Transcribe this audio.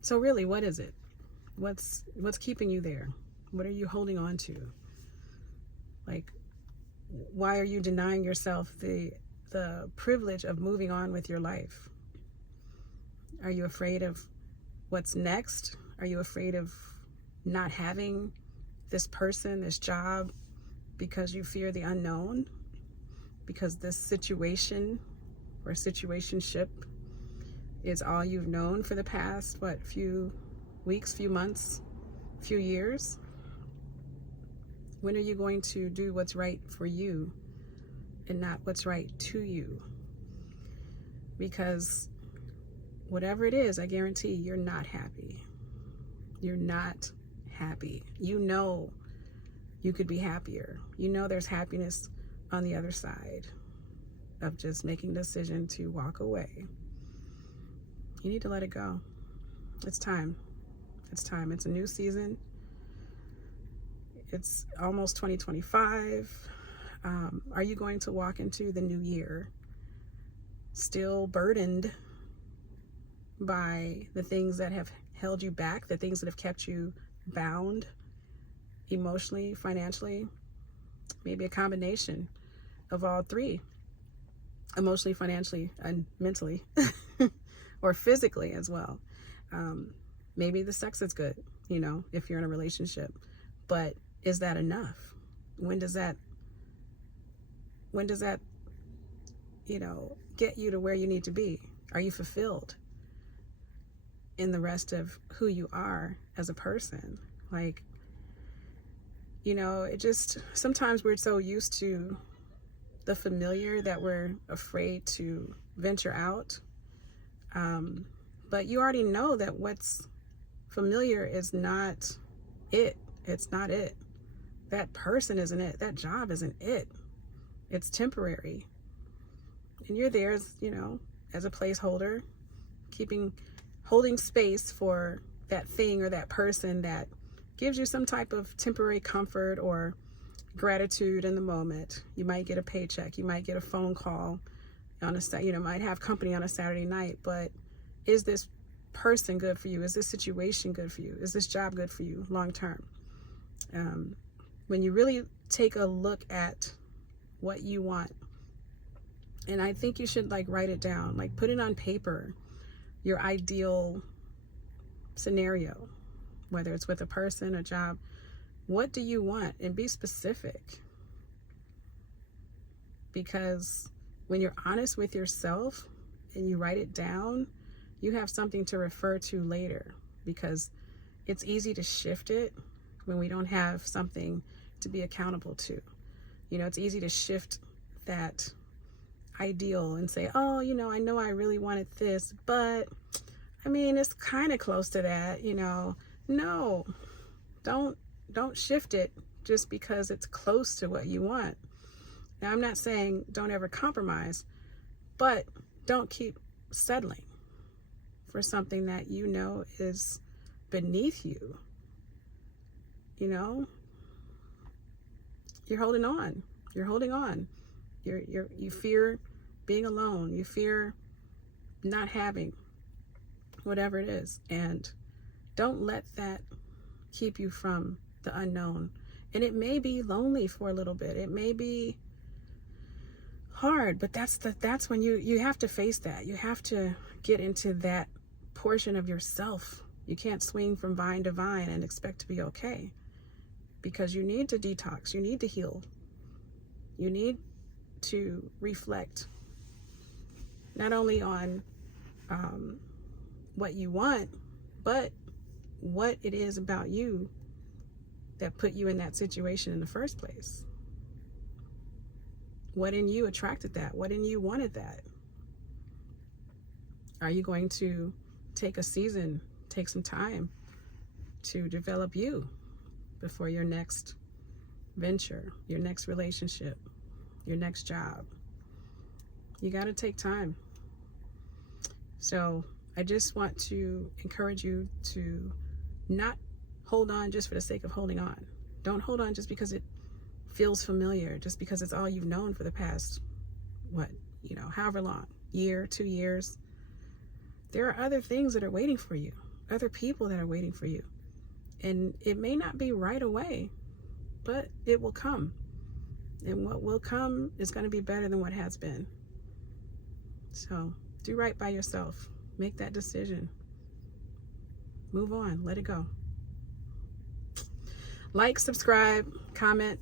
So really, what is it? What's keeping you there? What are you holding on to? Like, why are you denying yourself the privilege of moving on with your life? Are you afraid of what's next? Are you afraid of not having this person, this job, because you fear the unknown? Because this situation or situationship is all you've known for the past, few weeks, few months, few years? When are you going to do what's right for you and not what's right to you? Because whatever it is, I guarantee you're not happy. You're not happy. You know you could be happier. You know there's happiness on the other side of just making the decision to walk away. You need to let it go. It's time. It's time. It's a new season. It's almost 2025. Are you going to walk into the new year still burdened by the things that have held you back, the things that have kept you bound emotionally, financially? Maybe a combination of all three: emotionally, financially, and mentally, or physically as well. Maybe the sex is good, if you're in a relationship, but is that enough? When does that get you to where you need to be? Are you fulfilled in the rest of who you are as a person? It just, sometimes we're so used to the familiar that we're afraid to venture out. But you already know that what's familiar is not it. It's not it. That person isn't it. That job isn't it. It's temporary. And you're there as a placeholder, holding space for that thing or that person that gives you some type of temporary comfort or gratitude in the moment. You might get a paycheck. You might get a phone call might have company on a Saturday night, but is this person good for you? Is this situation good for you? Is this job good for you long term? When you really take a look at what you want, and I think you should write it down, put it on paper, your ideal scenario, whether it's with a person, a job. What do you want? And be specific. Because when you're honest with yourself and you write it down, you have something to refer to later, because it's easy to shift it when we don't have something to be accountable to. It's easy to shift that ideal and say, oh, I know I really wanted this, but it's kind of close to that. No, don't shift it just because it's close to what you want. Now, I'm not saying don't ever compromise, but don't keep settling for something that is beneath you. You're holding on. You're holding on. You fear being alone. You fear not having whatever it is. And don't let that keep you from the unknown. And it may be lonely for a little bit. It may be hard, but that's when you have to face that. You have to get into that portion of yourself. You can't swing from vine to vine and expect to be okay, because you need to detox. You need to heal. You need to reflect not only on what you want, but what it is about you that put you in that situation in the first place. What in you attracted that? What in you wanted that? Are you going to take a season, take some time to develop you before your next venture, your next relationship, your next job? You got to take time. So I just want to encourage you to not hold on just for the sake of holding on. Don't hold on just because it feels familiar, just because it's all you've known for the past, however long, year, 2 years. There are other things that are waiting for you, other people that are waiting for you. And it may not be right away, but it will come. And what will come is going to be better than what has been. So do right by yourself. Make that decision. Move on. Let it go. Like, subscribe, comment.